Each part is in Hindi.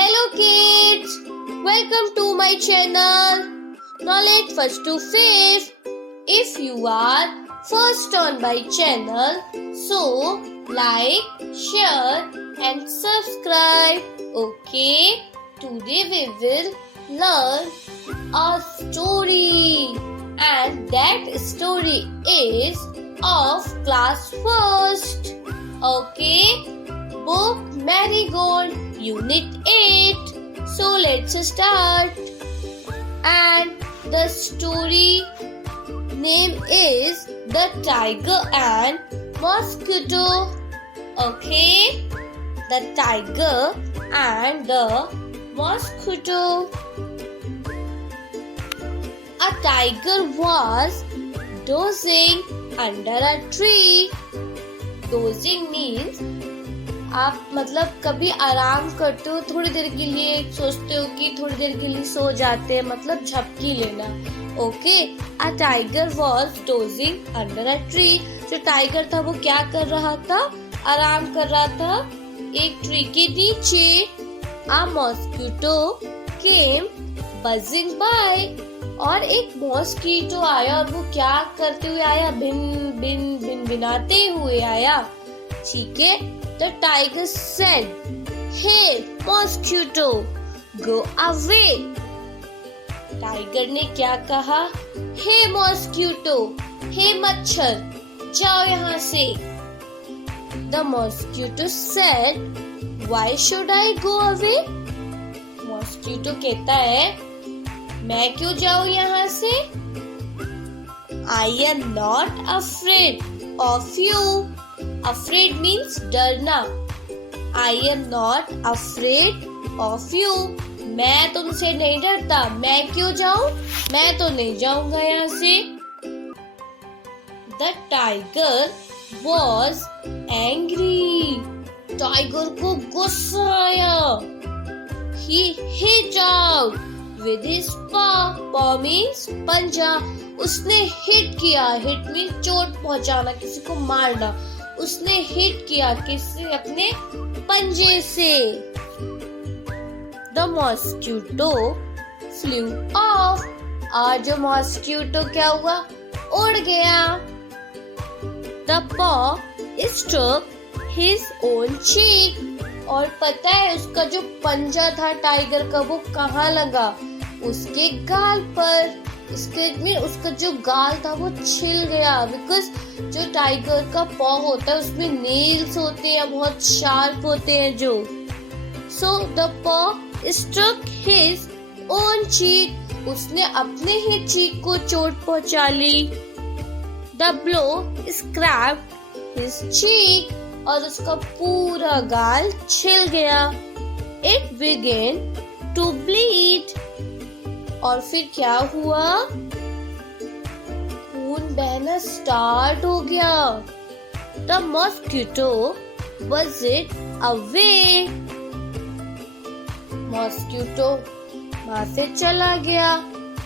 Hello kids, welcome to my channel Knowledge First to Fifth. If you are first on my channel, so like, share and subscribe. Okay, today we will learn a story, and that story is of class first. Okay, book Marigold, Unit 8. So let's start. And the story name is The Tiger and Mosquito. Okay, the tiger and the mosquito. A tiger was dozing under a tree. Dozing means आप मतलब कभी आराम करते हो, थोड़ी देर के लिए सोचते हो कि थोड़ी देर के लिए सो जाते हैं, मतलब झपकी लेना. Okay, a tiger was dosing under a tree. जो टाइगर था वो क्या कर रहा था? आराम कर रहा था एक ट्री के नीचे. A mosquito came buzzing by. और एक मॉस्किटो आया और वो क्या करते हुए आया? भिन भिन भिन भिनाते हुए आया. ठीक है. The tiger said, "Hey, mosquito, go away." Tiger ने क्या कहा? Hey mosquito, hey मच्छर, जाओ यहाँ से. The mosquito said, "Why should I go away?" Mosquito कहता है, मैं क्यों जाऊँ यहाँ से? I am not afraid of you. Afraid means डरना. I am not afraid of you. मैं तुमसे नहीं डरता. मैं क्यों जाऊं? मैं तो नहीं जाऊंगा यहाँ से. The tiger was angry. Tiger को गुस्सा आया. He hit out with his paw. Paw means पंजा. उसने हिट किया. हिट means चोट पहुंचाना, किसी को मारना. उसने हिट किया किससे? अपने पंजे से. The mosquito flew off. और जो मॉस्किटो क्या हुआ? उड़ गया. The paw struck his own cheek. और पता है उसका जो पंजा था टाइगर का, वो कहाँ लगा? उसके गाल पर. उसका जो गाल था वो छिल गया. बिकॉज जो टाइगर का पॉ होता है उसमें नेल्स होते हैं, बहुत शार्प होते हैं जो. So the paw struck his own cheek. उसने अपने ही चीक को चोट पहुंचा ली. The blow scraped his cheek. और उसका पूरा गाल छिल गया. It began to bleed. और फिर क्या हुआ? खून बहना स्टार्ट हो गया. The mosquito was it away. Mosquito वहां से चला गया.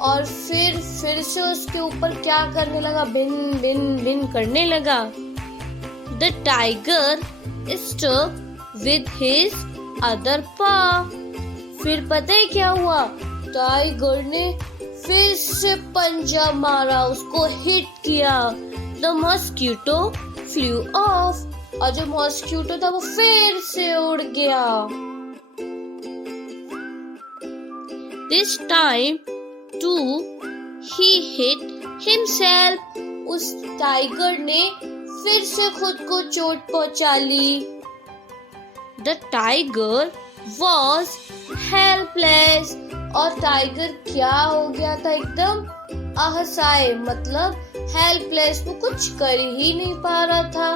और फिर से उसके ऊपर क्या करने लगा? भिन भिन भिन करने लगा. The tiger stuck with his other paw. फिर पता है क्या हुआ? टाइगर ने फिर से पंजा मारा, उसको हिट किया. The mosquito flew off. और जो मॉस्किटो था वो फिर से उड़ गया. This time too he hit himself. उस टाइगर ने फिर से खुद को चोट पहुंचा ली. The tiger was helpless. और टाइगर क्या हो गया था? एकदम असहाय, मतलब हेल्पलेस. वो कुछ कर ही नहीं पा रहा था.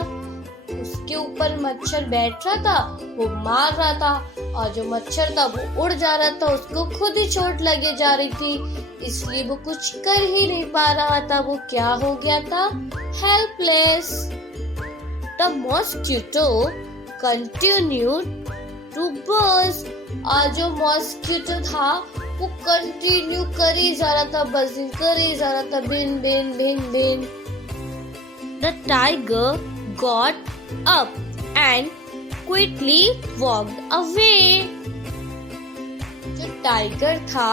उसके ऊपर मच्छर बैठ रहा था, वो मार रहा था. और जो मच्छर था वो उड़ जा रहा था, उसको खुद ही चोट लगे जा रही थी, इसलिए वो कुछ कर ही नहीं पा रहा था. वो क्या हो गया था? Helpless. The mosquito continued to buzz. और जो मॉस्किटो था वो कंटिन्यू कर ही जा रहा था, बजिंग कर ही जा रहा था. भिन भिन भिन भिन. The tiger got up and quickly walked away. Tiger था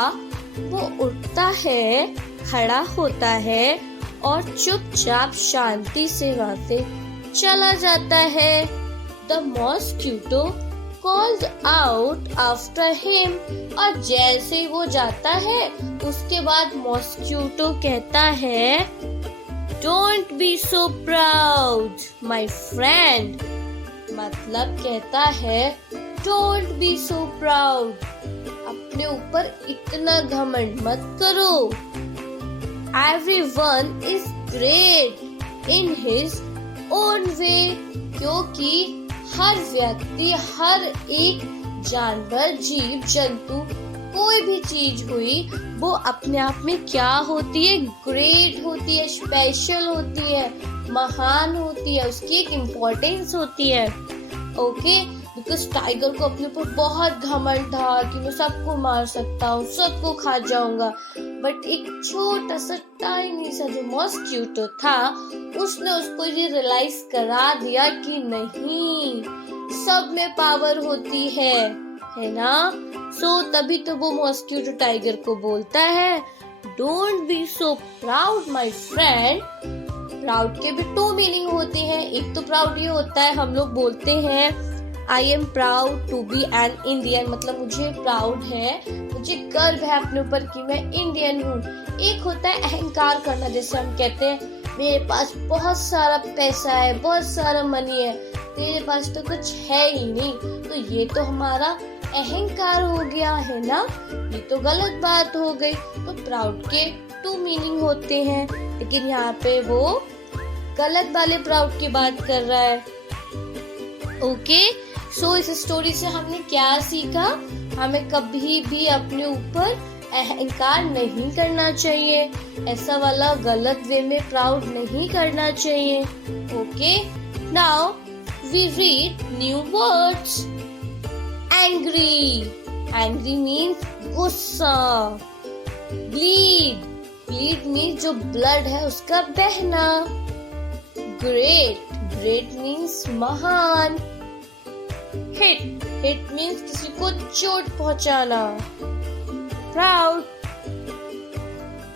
वो उठता है, खड़ा होता है और चुपचाप शांति से वहां से चला जाता है। The mosquito called out after him, और जैसे ही वो जाता है उसके बाद मॉस्क्यूटो कहता है, Don't be so proud, my friend. मतलब कहता है Don't be so proud. अपने ऊपर इतना घमंड मत करो। Everyone is great in his own way. क्योंकि हर व्यक्ति, हर एक जानवर, जीव जंतु, कोई भी चीज हुई वो अपने आप में क्या होती है, ग्रेट होती है, स्पेशल होती है, महान होती है, उसकी एक इम्पोर्टेंस होती है। ओके, बिकॉज टाइगर को अपने ऊपर बहुत घमंड था कि मैं सबको मार सकता हूँ, सबको खा जाऊंगा। बट एक छोटा सा टाइनी सा जो मॉस्क्यूटो था उसने उसको ये रियलाइज करा दिया कि नहीं, सब में पावर होती है ना। सो तभी तो वो मॉस्क्यूटो टाइगर को बोलता है, don't be so proud my friend. Proud के भी 2 मीनिंग होते हैं। एक तो प्राउड ये होता है, हम लोग बोलते हैं I am proud to be an Indian, मतलब मुझे प्राउड है, मुझे गर्व है अपने ऊपर कि मैं इंडियन हूँ। एक होता है अहंकार करना, जैसे हम कहते हैं मेरे पास बहुत सारा पैसा है, बहुत सारा मनी है, तेरे पास तो कुछ है ही नहीं, तो ये तो हमारा अहंकार हो गया है ना, ये तो गलत बात हो गई। तो प्राउड के 2 मीनिंग होते हैं, लेकिन यहाँ पे वो गलत वाले प्राउड की बात कर रहा है। ओके, सो इस स्टोरी से हमने क्या सीखा? हमें कभी भी अपने ऊपर अहंकार नहीं करना चाहिए, ऐसा वाला गलत वे में प्राउड नहीं करना चाहिए। Okay, now we read new words. Angry, angry means गुस्सा। ब्लीड, ब्लीड मीन्स जो ब्लड है उसका बहना। ग्रेट, ग्रेट मीन्स महान। हिट, हिट मीन्स किसी को चोट पहुंचाना। प्राउड,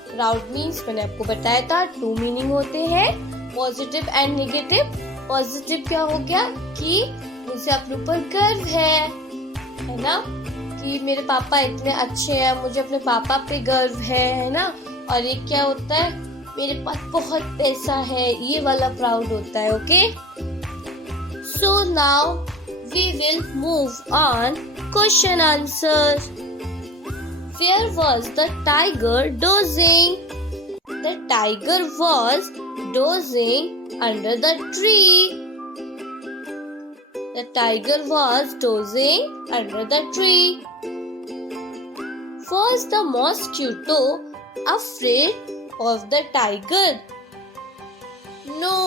प्राउड मीन्स मैंने आपको बताया था 2 मीनिंग होते हैं, पॉजिटिव एंड नेगेटिव। पॉजिटिव क्या हो गया कि मुझे अपने ऊपर गर्व है ना, कि मेरे पापा इतने अच्छे हैं, मुझे अपने पापा पे गर्व है ना। और ये क्या होता है, मेरे पास बहुत पैसा है, ये वाला प्राउड होता है। Okay, so now we will move on. Question answer. Where was the tiger dozing? The tiger was dozing under the tree. The tiger was dozing under the tree. Was the mosquito afraid of the tiger? No.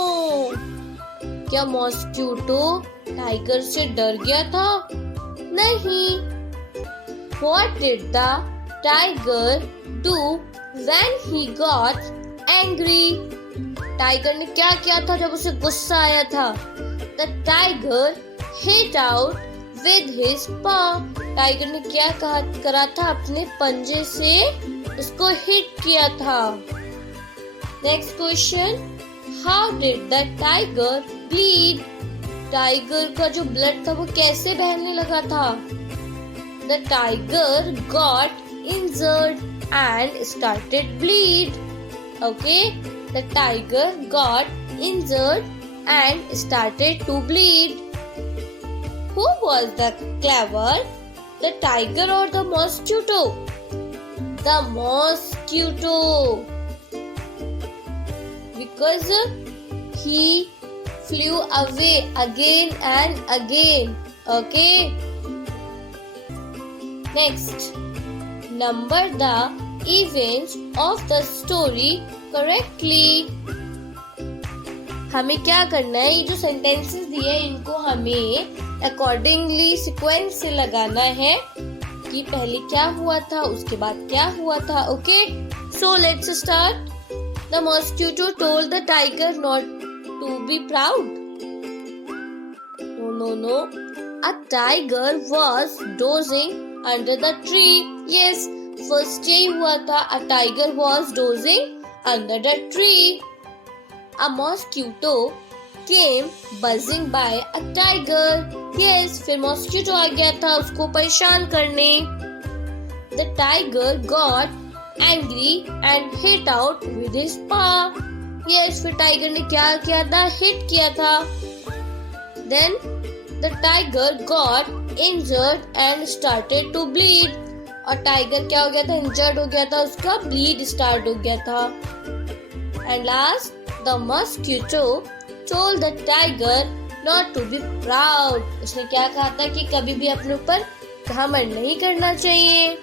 क्या मॉस्क्यूटो टाइगर से डर गया था? नहीं। What did the tiger do when he got angry? Tiger ने क्या किया था जब उसे गुस्सा आया था? The tiger hit out with his paw. Tiger ने क्या करा था, अपने पंजे से उसको हिट किया था। Next question, How did the tiger bleed? Tiger का जो ब्लड था वो कैसे बहने लगा था? The tiger got injured and started bleed. Okay, the tiger got injured and started to bleed. Who was the clever, the tiger or the mosquito? The mosquito. Because he flew away again and again. Okay. Next, number the events of the story correctly. हमें क्या करना है, ये जो सेंटेंसेस दिए हैं इनको हमें अकॉर्डिंगली सीक्वेंस से लगाना है कि पहले क्या हुआ था, उसके बाद क्या हुआ था। Okay, so let's start. The mosquito told the tiger not to be proud. No. A tiger was dozing under the tree. Yes, first यही हुआ था. A tiger was dozing under the tree. A mosquito came buzzing by a tiger. Yes, फिर mosquito आ गया था उसको परेशान करने. The tiger got angry and hit out with his paw. Yes, फिर टाइगर ने क्या किया था? हिट किया था. Then the tiger got injured and started to bleed. और टाइगर क्या हो गया था? इंजर्ड हो गया था, उसका ब्लीड स्टार्ट हो गया था. And last, the mosquito told the tiger not to be proud. उसने क्या कहा था कि कभी भी अपने ऊपर घमंड नहीं करना चाहिए.